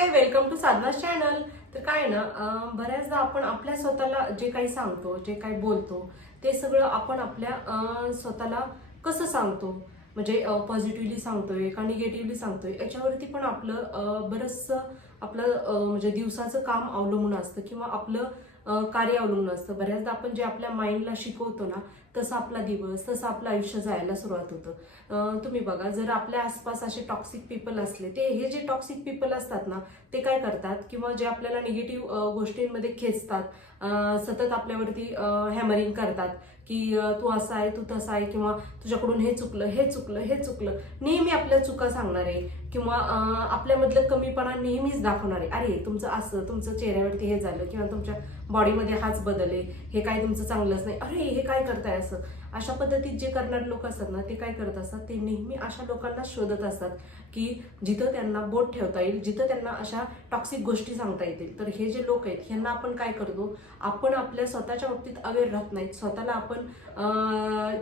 High, welcome to Sadhana channel. तर काय ना, बऱ्याचदा आपण आपल्या स्वतःला जे काही सांगतो, जे काही बोलतो, ते सगळं आपण आपल्या स्वतःला कसं सांगतो, म्हणजे पॉझिटिव्हली सांगतोय का निगेटिव्हली सांगतोय, याच्यावरती पण आपलं बरंचसं आपलं म्हणजे दिवसाचं काम अवलंबून असतं किंवा आपलं कार्य अवलंबून असतं. बऱ्याचदा आपण जे आपल्या माइंडला शिकवतो ना, तसं आपला दिवस, तसं आपलं आयुष्य जायला सुरुवात होतं. तुम्ही बघा, जर आपल्या आसपास असे टॉक्सिक पीपल असले, ते हे जे टॉक्सिक पीपल असतात ना, ते काय करतात किंवा जे आपल्याला निगेटिव्ह गोष्टींमध्ये खेचतात, सतत आपल्यावरती हॅमरिंग करतात की तू असा आहे, तू तसा आहे, किंवा तुझ्याकडून हे चुकलं, हे चुकलं, हे चुकलं, नेहमी आपल्या चुका सांगणार आहे किंवा आपल्यामधलं कमीपणा नेहमीच दाखवणार आहे. अरे तुमचं असं, तुमचं चेहऱ्यावरती हे झालं, किंवा तुमच्या बॉडीमध्ये हाच बदल आहे, हे काय तुमचं चांगलंच नाही, अरे हे काय करताय असं. अशा पद्धतीत जे करणारे लोक असतात ना, ते काय करत असतात, ते नेहमी अशा लोकांना शोधत असतात की जिथं त्यांना बोट ठेवता येईल, जिथं त्यांना अशा टॉक्सिक गोष्टी सांगता येतील. तर हे जे लोक आहेत, ह्यांना आपण काय करतो, आपण आपल्या स्वतःच्या बाबतीत अवेअर राहत नाहीत, स्वतःला आपण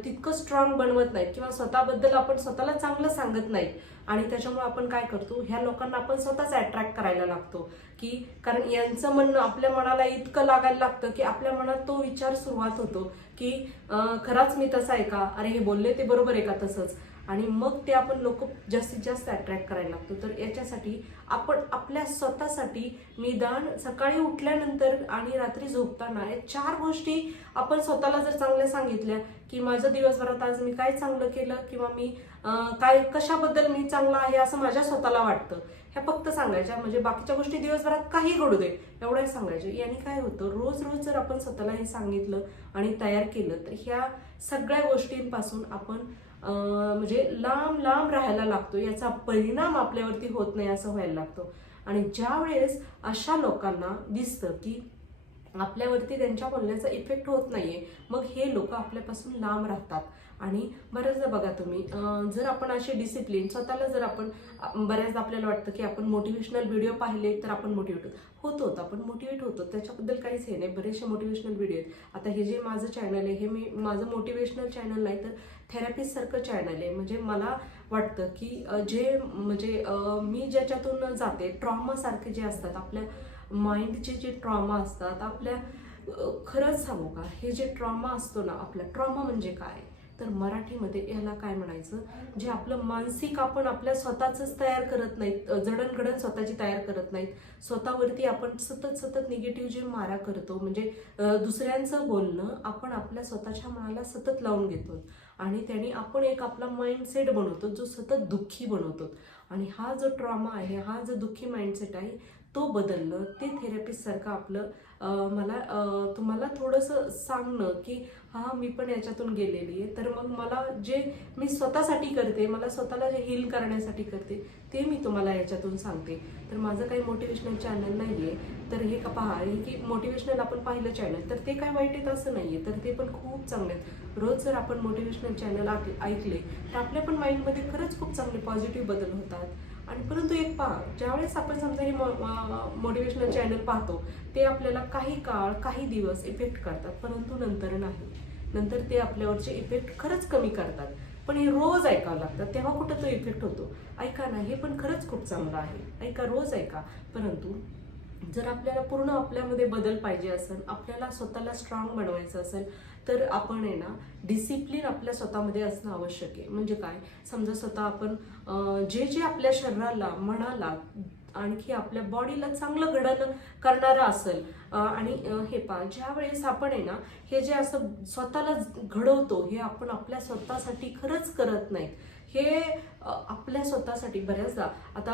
तितकं स्ट्रॉंग बनवत नाहीत किंवा स्वतःबद्दल आपण स्वतःला चांगलं सांगत नाहीत. आणि त्याच्यामुळे आपण काय करतो, ह्या लोकांना आपण स्वतःच अट्रॅक्ट करायला लागतो की, कारण यांचं म्हणणं आपल्या मनाला इतकं लागायला लागतं की आपल्या मनात तो विचार सुरुवात होतो की खराच मी तसा आहे का, अरे हे बोलले ते बरोबर आहे का तसंच. आणि मग ते आपण लोक जास्तीत जास्त अट्रॅक्ट करायला लागतो. तर याच्यासाठी आपण आपल्या स्वतःसाठी निदान सकाळी उठल्यानंतर आणि रात्री झोपताना या 4 गोष्टी आपण स्वतःला जर चांगल्या सांगितल्या की माझं दिवसभरात आज मी काय चांगलं केलं, किंवा मी काय कशाबद्दल मी चांगला आहे असं माझ्या स्वतःला वाटतं, ह्या फक्त सांगायच्या. म्हणजे बाकीच्या गोष्टी दिवसभरात काही घडू दे, एवढ्या सांगायच्या. याने काय होतं, रोज रोज जर आपण स्वतःला हे सांगितलं आणि तयार केलं, तर ह्या सगळ्या गोष्टींपासून आपण म्हणजे लांब लांब राहायला लागतो. याचा परिणाम आपल्यावरती होत नाही असं व्हायला लागतो. आणि ज्या वेळेस अशा लोकांना दिसतं की आपल्यावरती त्यांच्या बोलण्याचा इफेक्ट होत नाहीये, मग हे लोक आपल्यापासून लांब राहतात. आणि बऱ्याचदा बघा तुम्ही, जर आपण असे डिसिप्लिन स्वतःला जर आपण बऱ्याचदा आपल्याला वाटतं की आपण मोटिवेशनल व्हिडिओ पाहिले तर आपण मोटिवेट होतो, आपण मोटिवेट होतो, त्याच्याबद्दल काहीच हे नाही. बरेचसे मोटिवेशनल व्हिडिओ आहेत. आता हे जे माझं चॅनल आहे, हे मी माझं मोटिवेशनल चॅनल नाही तर थेरपिस्ट सारखं चॅनल आहे. म्हणजे मला वाटतं की जे म्हणजे मी ज्याच्यातून जाते, ट्रॉमा सारखे जे असतात आपल्या माइंडचे, जे ट्रॉमा असतात आपल्या, खरंच सांगू का, हे जे ट्रॉमा असतो ना आपला, ट्रॉमा म्हणजे काय, तर मराठीमध्ये याला काय म्हणायचं, जे आपलं मानसिक आपण आपल्या स्वतःच तयार करत नाहीत, जडणघडण स्वतःची तयार करत नाहीत, स्वतःवरती आपण सतत सतत निगेटिव्ह जे मारा करतो, म्हणजे दुसऱ्यांचं बोलणं आपण आपल्या स्वतःच्या मनाला सतत लावून घेतो आणि त्याने आपण एक आपला माइंडसेट बनवतो जो सतत दुःखी बनवतो. आणि हा जो ट्रॉमा आहे, हा जो दुःखी माइंडसेट आहे, तो बदलणं, ते थेरपिस्ट सारखं आपलं मला तुम्हाला थोडंसं सांगणं की हा मी पण याच्यातून गेलेली आहे, तर मग मला जे मी स्वतःसाठी करते, मला स्वतःला जे हील करण्यासाठी करते, ते मी तुम्हाला याच्यातून सांगते. तर माझं काही मोटिवेशनल चॅनल नाही आहे, तर हे का पहा, हे की मोटिवेशनल आपण पाहिलं चॅनल तर ते काय वाईट आहेत असं नाही आहे, तर ते पण खूप चांगले आहेत. रोज जर आपण मोटिवेशनल चॅनल ऐकले तर आपल्या पण माइंडमध्ये खरंच खूप चांगले पॉझिटिव्ह बदल होतात. आणि परंतु एक पहा, ज्यावेळेस आपण समजा हे मोटिवेशनल चॅनल पाहतो, ते आपल्याला काही काळ, काही दिवस इफेक्ट करतात, परंतु नंतर नाही, नंतर ते आपल्यावरचे इफेक्ट खरंच कमी करतात. पण हे रोज ऐकावं लागतं, तेव्हा कुठं तो इफेक्ट होतो. ऐका ना, हे पण खरंच खूप चांगलं आहे, ऐका, रोज ऐका. परंतु जर आपल्याला पूर्ण आपल्यामध्ये बदल पाहिजे असेल, आपल्याला स्वतःला स्ट्रॉंग बनवायचं असेल, तर आपण आहे ना, डिसिप्लिन आपल्या स्वतःमध्ये असणं आवश्यक आहे. म्हणजे काय, समजा स्वतः आपण जे जे आपल्या शरीराला, मनाला, आणखी आपल्या बॉडीला चांगलं घडण करणारं असेल, आणि हे पहा, ज्या वेळेस आपण आहे ना, हे जे असं स्वतःला घडवतो, हे आपण आपल्या स्वतःसाठी खरंच करत नाहीत. हे आपल्या स्वतःसाठी बऱ्याचदा, आता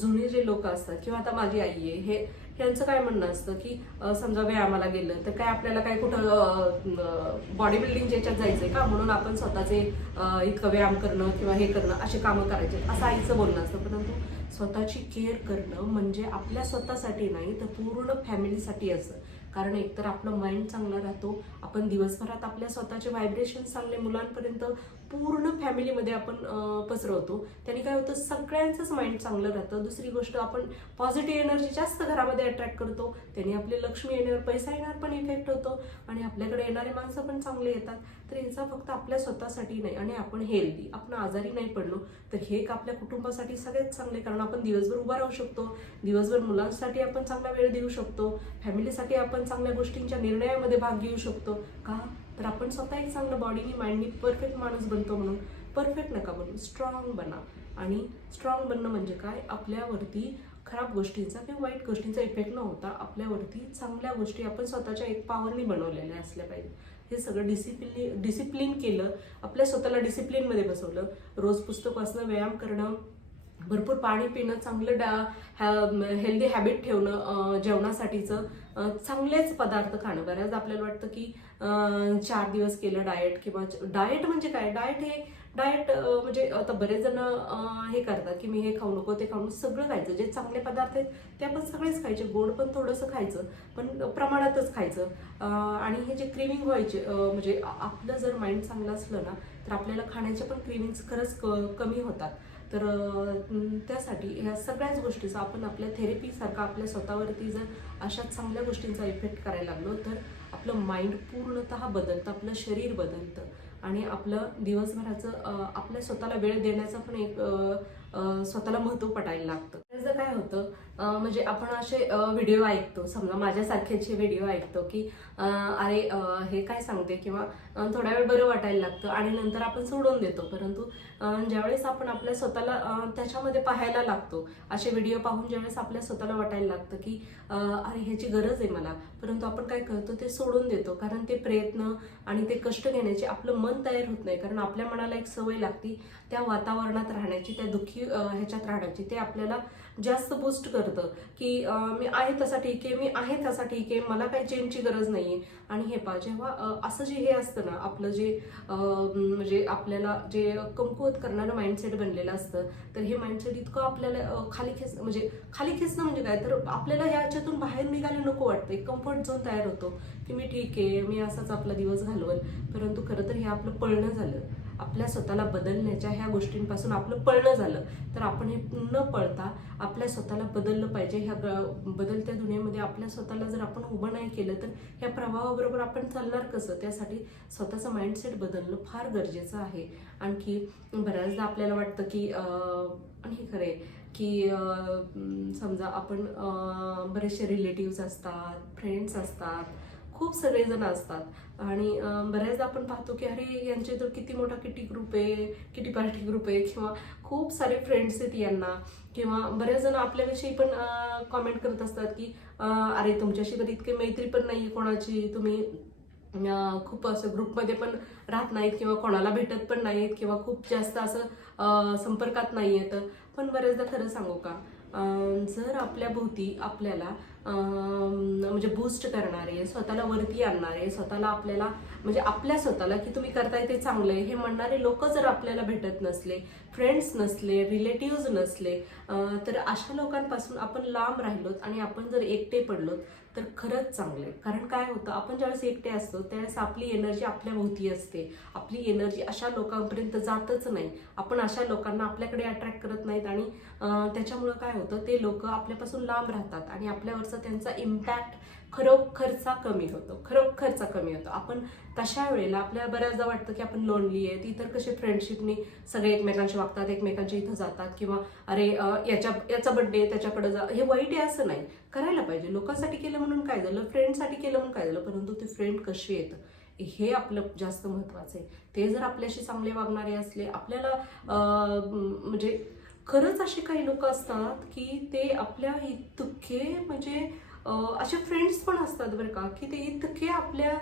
जुने जे लोक असतात किंवा आता माझी आई आहे, हे यांचं काय म्हणणं असतं की समजा व्यायामाला गेलं तर काय आपल्याला काय कुठं बॉडी बिल्डिंगच्या याच्यात जायचंय का, म्हणून आपण स्वतःचे इतकं व्यायाम करणं किंवा हे करणं, असे कामं करायचे, असं आईचं बोलणं असतं. परंतु स्वतःची केअर करणं म्हणजे आपल्या स्वतःसाठी नाही, तर पूर्ण फॅमिलीसाठी असतं. कारण एकतर आपलं माइंड चांगलं राहतो, आपण दिवसभरात आपल्या स्वतःचे व्हायब्रेशन चांगले मुलांपर्यंत पूर्ण फॅमिलीमध्ये आपण पसरवतो, त्याने काय होतं, सगळ्यांचंच माइंड चांगलं राहतं. दुसरी गोष्ट, आपण पॉझिटिव्ह एनर्जी जास्त घरामध्ये अट्रॅक्ट करतो, त्याने आपली लक्ष्मी येण्यावर, पैसा येणार पण इफेक्ट होतो आणि आपल्याकडे येणारे माणसं पण चांगले येतात. तर याचा फक्त आपल्या स्वतःसाठी नाही, आणि आपण हेल्दी, आपण आजारी नाही पडलो तर हे एक आपल्या कुटुंबासाठी सगळ्यात चांगले, कारण आपण दिवसभर उभा राहू शकतो, दिवसभर मुलांसाठी आपण चांगला वेळ देऊ शकतो, फॅमिलीसाठी आपण चांगल्या गोष्टींच्या निर्णयामध्ये भाग घेऊ शकतो. का तर आपण स्वतः एक चांगलं बॉडीनी माइंडनी परफेक्ट माणूस बनतो. म्हणून परफेक्ट नका बनू, स्ट्रॉंग बना. आणि स्ट्रॉंग बनणं म्हणजे काय, आपल्यावरती खराब गोष्टींचा किंवा वाईट गोष्टींचा इफेक्ट न होता आपल्यावरती चांगल्या गोष्टी आपण स्वतःच्या एक पॉवरनी बनवलेल्या असल्या पाहिजे. हे सगळं डिसिप्लिन केलं, आपल्या स्वतःला डिसिप्लिनमध्ये बसवलं, रोज पुस्तक वाचणं, व्यायाम करणं, भरपूर पाणी पिणं, चांगलं हेल्दी हॅबिट ठेवणं, जेवणासाठीचं चांगलेच पदार्थ खाणं. बऱ्याचदा आपल्याला वाटतं की 4 दिवस केलं डाएट, किंवा डाएट म्हणजे काय, डाएट म्हणजे आता बरेच जण हे करतात की मी हे खाऊ नको ते खाऊ नको, सगळं खायचं, जे चांगले पदार्थ आहेत ते आपण सगळेच खायचे, गोड पण थोडंसं खायचं पण प्रमाणातच खायचं. आणि हे जे क्रेविंग व्हायचे, म्हणजे आपलं जर माइंड चांगलं असलं ना तर आपल्याला खाण्याचे पण क्रेविंग्स खरंच कमी होतात. तर त्यासाठी ह्या सगळ्याच गोष्टीचा आपण आपल्या थेरपीसारखा आपल्या स्वतःवरती जर अशा चांगल्या गोष्टींचा इफेक्ट करायला लागलो तर आपलं माइंड पूर्णतः बदलतं, आपलं शरीर बदलतं, आणि आपलं दिवसभराचं आपल्या स्वतःला वेळ देण्याचं पण एक स्वतःला महत्त्व पटायला लागतं. त्याचं काय होतं, म्हणजे आपण असे व्हिडिओ ऐकतो, समजा माझ्यासारख्याचे व्हिडिओ ऐकतो की अरे हे काय सांगते, किंवा थोड्या वेळ बरं वाटायला लागतं आणि नंतर आपण सोडून देतो. परंतु ज्यावेळेस आपण आपल्या स्वतःला त्याच्यामध्ये पाहायला लागतो, असे व्हिडिओ पाहून ज्यावेळेस आपल्या स्वतःला वाटायला लागतं की अरे ह्याची गरज आहे मला, परंतु आपण काय करतो, ते सोडून देतो. कारण ते प्रयत्न आणि ते कष्ट घेण्याचे आपलं मन तयार होत नाही, कारण आपल्या मनाला एक सवय लागती त्या वातावरणात राहण्याची, त्या दुःखी ह्याच्यात राहण्याची. ते आपल्याला जास्त बूस्ट करतं की मी आहे तसा ठीक आहे, मी आहे तसा ठीक आहे, मला काही चेंजची गरज नाही आहे. आणि हे पहा, जेव्हा असं जे हे असतं ना, आपलं जे म्हणजे आपल्याला जे कमकुवत करणारं माइंडसेट बनलेलं असतं, तर हे माइंडसेट इतकं आपल्याला खाली खेचणं म्हणजे काय, तर आपल्याला याच्यातून बाहेर निघायला नको वाटतं, एक कम्फर्ट झोन तयार होतो की मी ठीक आहे, मी असाच आपला दिवस घालवल. परंतु खरं तर हे आपलं पळणं झालं, आपल्या स्वतःला बदलण्याच्या ह्या गोष्टींपासून आपलं पळणं झालं. तर आपण हे न पळता आपल्या स्वतःला बदललं पाहिजे. ह्या बदलत्या दुनियेमध्ये आपल्या स्वतःला जर आपण उभं नाही केलं तर ह्या प्रवाहाबरोबर आपण चालणार कसं, त्यासाठी स्वतःचं माइंडसेट बदलणं फार गरजेचं आहे. आणखी बऱ्याचदा आपल्याला वाटतं की आणि हे खरं आहे की समजा आपण बरेचसे रिलेटिव्स असतात, फ्रेंड्स असतात, खूप सगळेजण असतात, आणि बऱ्याचदा आपण पाहतो की अरे यांचे तर किती मोठा किटी ग्रुप आहे, किटी पार्टी ग्रुप आहे, किंवा खूप सारे फ्रेंड्स आहेत यांना, किंवा बरेच जण आपल्याविषयी पण कॉमेंट करत असतात की अरे तुमच्याशी तर इतके मैत्री पण नाही कोणाची, तुम्ही खूप असं ग्रुपमध्ये पण राहत नाहीत, किंवा कोणाला भेटत पण नाहीत, किंवा खूप जास्त असं संपर्कात नाही आहेत. पण बरेचदा खरं सांगू का, जर आपल्या भोवती आपल्याला म्हणजे बूस्ट करणारे, स्वतःला वरती आणणारे, स्वतःला आपल्याला म्हणजे आपल्या स्वतःला की तुम्ही करताय ते चांगलं आहे हे म्हणणारे लोक जर आपल्याला भेटत नसले, फ्रेंड्स नसले, रिलेटिव्ज नसले, तर अशा लोकांपासून आपण लांब राहिलोत आणि आपण जर एकटे पडलोत तर खरंच चांगलं आहे. कारण काय होतं, आपण ज्यावेळेस एकटे असतो त्यावेळेस आपली एनर्जी आपल्या भोवती असते, आपली एनर्जी अशा लोकांपर्यंत जातच नाही, आपण अशा लोकांना आपल्याकडे अट्रॅक्ट करत नाहीत, आणि त्याच्यामुळं काय होतं, ते लोक आपल्यापासून लांब राहतात आणि आपल्यावरचा त्यांचा इम्पॅक्ट खरोखरचा कमी होतो. आपण तशा वेळेला आपल्याला बऱ्याचदा वाटतं की आपण लोनली आहे, इतर कसे फ्रेंडशिपनी सगळे एकमेकांशी वागतात, एकमेकांच्या इथं जातात, किंवा अरे याचा बर्थडे त्याच्याकडे जा, हे वाईट आहे असं नाही, करायला पाहिजे. लोकांसाठी केलं म्हणून काय झालं, फ्रेंडसाठी केलं म्हणून काय झालं, परंतु ते फ्रेंड कसे आहेत हे आपलं जास्त महत्वाचं आहे. ते जर आपल्याशी चांगले वागणारे असले, आपल्याला म्हणजे खरंच असे काही लोक असतात की ते आपल्या इतके म्हणजे असे फ्रेंड्स पण असतात बरं का, की ते इतके आपल्या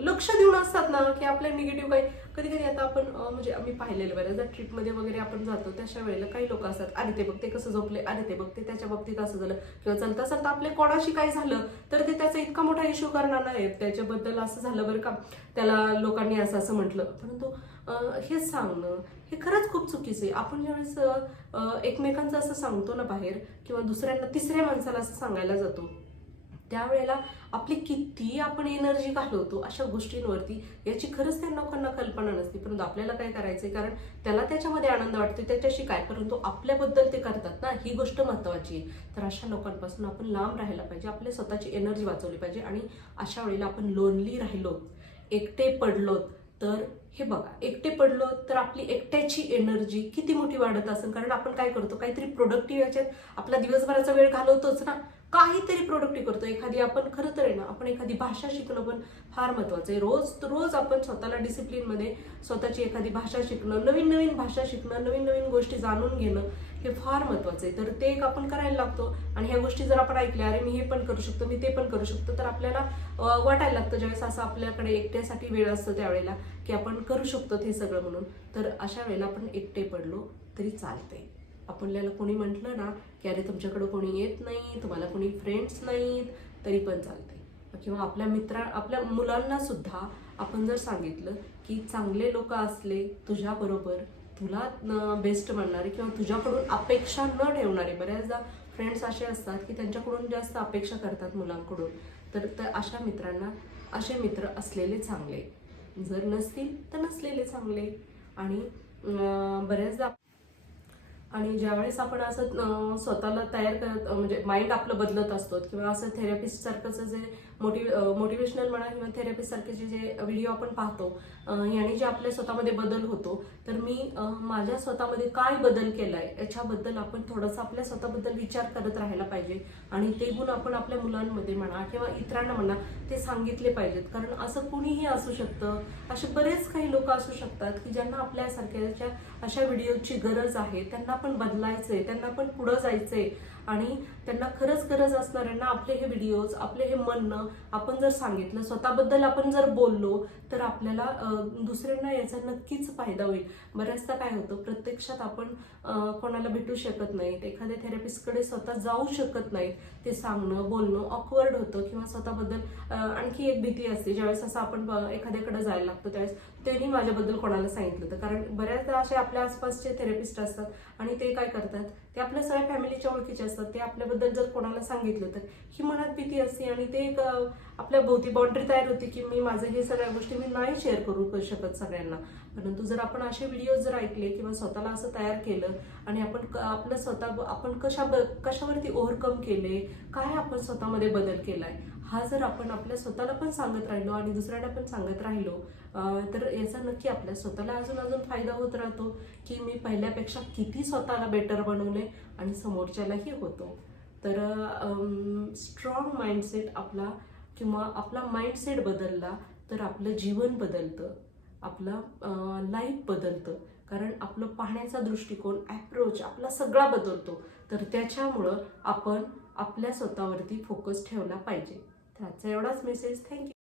लक्ष देऊन असतात ना की आपल्या निगेटिव्ह काही कधी कधी आता आपण म्हणजे आम्ही पाहिलेलं बऱ्याचदा ट्रिपमध्ये वगैरे आपण जातो त्याच्या वेळेला काही लोक असतात, अरे ते बघ ते कसं झोपले, अरे ते बघ ते त्याच्या बाबतीत असं झालं, किंवा चलता चलता आपल्या कोणाशी काय झालं तर ते त्याचा इतका मोठा इश्यू करणार नाही, त्याच्याबद्दल असं झालं बरं का, त्याला लोकांनी असं म्हटलं. परंतु हे सांगणं हे खरंच खूप चुकीचं आहे. आपण ज्यावेळेस एकमेकांचं असं सांगतो ना बाहेर, किंवा दुसऱ्यांना तिसऱ्या माणसाला असं सांगायला जातो त्यावेळेला आपली किती आपण एनर्जी घालवतो अशा गोष्टींवरती, याची खरंच त्या लोकांना कल्पना नसते. परंतु आपल्याला काय करायचंय, कारण त्याला त्याच्यामध्ये आनंद वाटतो, त्याच्याशी काय, परंतु आपल्याबद्दल ते करतात ना, ही गोष्ट महत्वाची आहे. तर अशा लोकांपासून आपण लांब राहायला पाहिजे, आपल्या स्वतःची एनर्जी वाचवली पाहिजे. आणि अशा वेळेला आपण लोनली राहिलो, एकटे पडलो, तर हे बघा, एकटे पडलो तर आपली एकट्याची एनर्जी किती मोठी वाढत असेल. कारण आपण काय करतो, काहीतरी प्रोडक्टिव्ह याच्यात आपला दिवसभराचा वेळ घालवतोच ना, काहीतरी प्रोडक्टिव्ह करतो. एखादी आपण खरं तर आहे ना, आपण एखादी भाषा शिकणं पण फार महत्वाचं आहे. रोज आपण स्वतःला डिसिप्लिनमध्ये स्वतःची एखादी भाषा शिकणं, नवीन नवीन भाषा शिकणं, नवीन नवीन गोष्टी जाणून घेणं हे फार महत्वाचं आहे. तर ते एक आपण करायला लागतो. आणि ह्या गोष्टी जर आपण ऐकल्या, अरे मी हे पण करू शकतो, मी ते पण करू शकतो, तर आपल्याला वाटायला लागतं ज्यावेळेस असं आपल्याकडे एकट्यासाठी वेळ असतो त्यावेळेला, की आपण करू शकतो हे सगळं म्हणून. तर अशा वेळेला आपण एकटे पडलो तरी चालते. आपल्याला कोणी म्हटलं ना की अरे तुमच्याकडे कोणी येत नाही, तुम्हाला कोणी फ्रेंड्स नाहीत, तरी पण चालते. किंवा आपल्या मुलांना सुद्धा आपण जर सांगितलं की चांगले लोक असले तुझ्याबरोबर, तुला बेस्ट म्हणणारे किंवा तुझ्याकडून अपेक्षा न ठेवणारे, बऱ्याचदा फ्रेंड्स असे असतात की त्यांच्याकडून जास्त अपेक्षा करतात मुलांकडून, तर अशा मित्रांना, असे मित्र असलेले चांगले, जर नसतील तर नसलेले चांगले. आणि बऱ्याचदा आणि ज्यावेळेस आपण असं स्वतःला तयार करत, म्हणजे माइंड आपलं बदलत असतो, किंवा असं थेरपिस्ट सारखंच जे मोटिवेशनल म्हणा किंवा थेरपिस्ट सारखे जे व्हिडिओ आपण पाहतो, याने जे आपल्या स्वतःमध्ये बदल होतो, तर मी माझ्या स्वतःमध्ये काय बदल केलाय याच्याबद्दल आपण थोडंसं आपल्या स्वतःबद्दल विचार करत राहायला पाहिजे. आणि ते गुण आपण आपल्या मुलांमध्ये म्हणा किंवा इतरांना म्हणा ते सांगितले पाहिजेत. कारण असं कुणीही असू शकतं, असे बरेच काही लोक असू शकतात की ज्यांना आपल्यासारख्याच्या अशा व्हिडिओची गरज आहे, त्यांना पण बदलायचंय, त्यांना पण पुढं जायचंय. आणि त्यांना खरंच गरज असणाऱ्यांना आपले हे व्हिडिओज, आपले हे म्हणणं आपण जर सांगितलं, स्वतःबद्दल आपण जर बोललो, तर आपल्याला दुसऱ्यांना याचा नक्कीच फायदा होईल. बऱ्याचदा काय होतं, प्रत्यक्षात आपण कोणाला भेटू शकत नाहीत, एखाद्या थेरपिस्टकडे स्वतः जाऊ शकत नाहीत, ते सांगणं बोलणं ऑकवर्ड होतं. किंवा स्वतःबद्दल आणखी एक भीती असते, ज्यावेळेस असं आपण एखाद्याकडे जायला लागतो त्यावेळेस त्यांनी माझ्याबद्दल कोणाला सांगितलं तर. कारण बऱ्याचदा असे आपल्या आसपासचे थेरपिस्ट असतात आणि ते काय करतात, ते आपल्या सगळ्या फॅमिलीच्या ओळखीचे असतात, ते आपल्याबद्दल जर कोणाला सांगितलं तर ही मनात भीती असते. आणि ते एक आपल्या भोवती बाउंड्री तयार होती की मी माझं हे सगळ्या गोष्टी मी नाही शेअर करू शकत सगळ्यांना. परंतु जर आपण असे व्हिडिओ जर ऐकले किंवा स्वतःला असं तयार केलं, आणि आपण आपलं स्वतः आपण कशावरती ओव्हरकम केले, काय आपण स्वतःमध्ये बदल केलाय, हा जर आपण आपल्या स्वतःला पण सांगत राहिलो आणि दुसऱ्यांना पण सांगत राहिलो, तर याचा नक्की आपल्या स्वतःला अजून फायदा होत राहतो की मी पहिल्यापेक्षा किती स्वतःला बेटर बनवले आणि समोरच्यालाही होतो. तर स्ट्रॉंग माइंडसेट आपला, किंवा आपला माइंडसेट बदलला तर आपलं जीवन बदलतं, आपलं लाईफ बदलतं. कारण आपलं पाहण्याचा दृष्टिकोन, ॲप्रोच आपला सगळा बदलतो. तर त्याच्यामुळं आपण आपल्या स्वतःवरती फोकस ठेवला पाहिजे. तर आजचा एवढाच मेसेज. थँक्यू.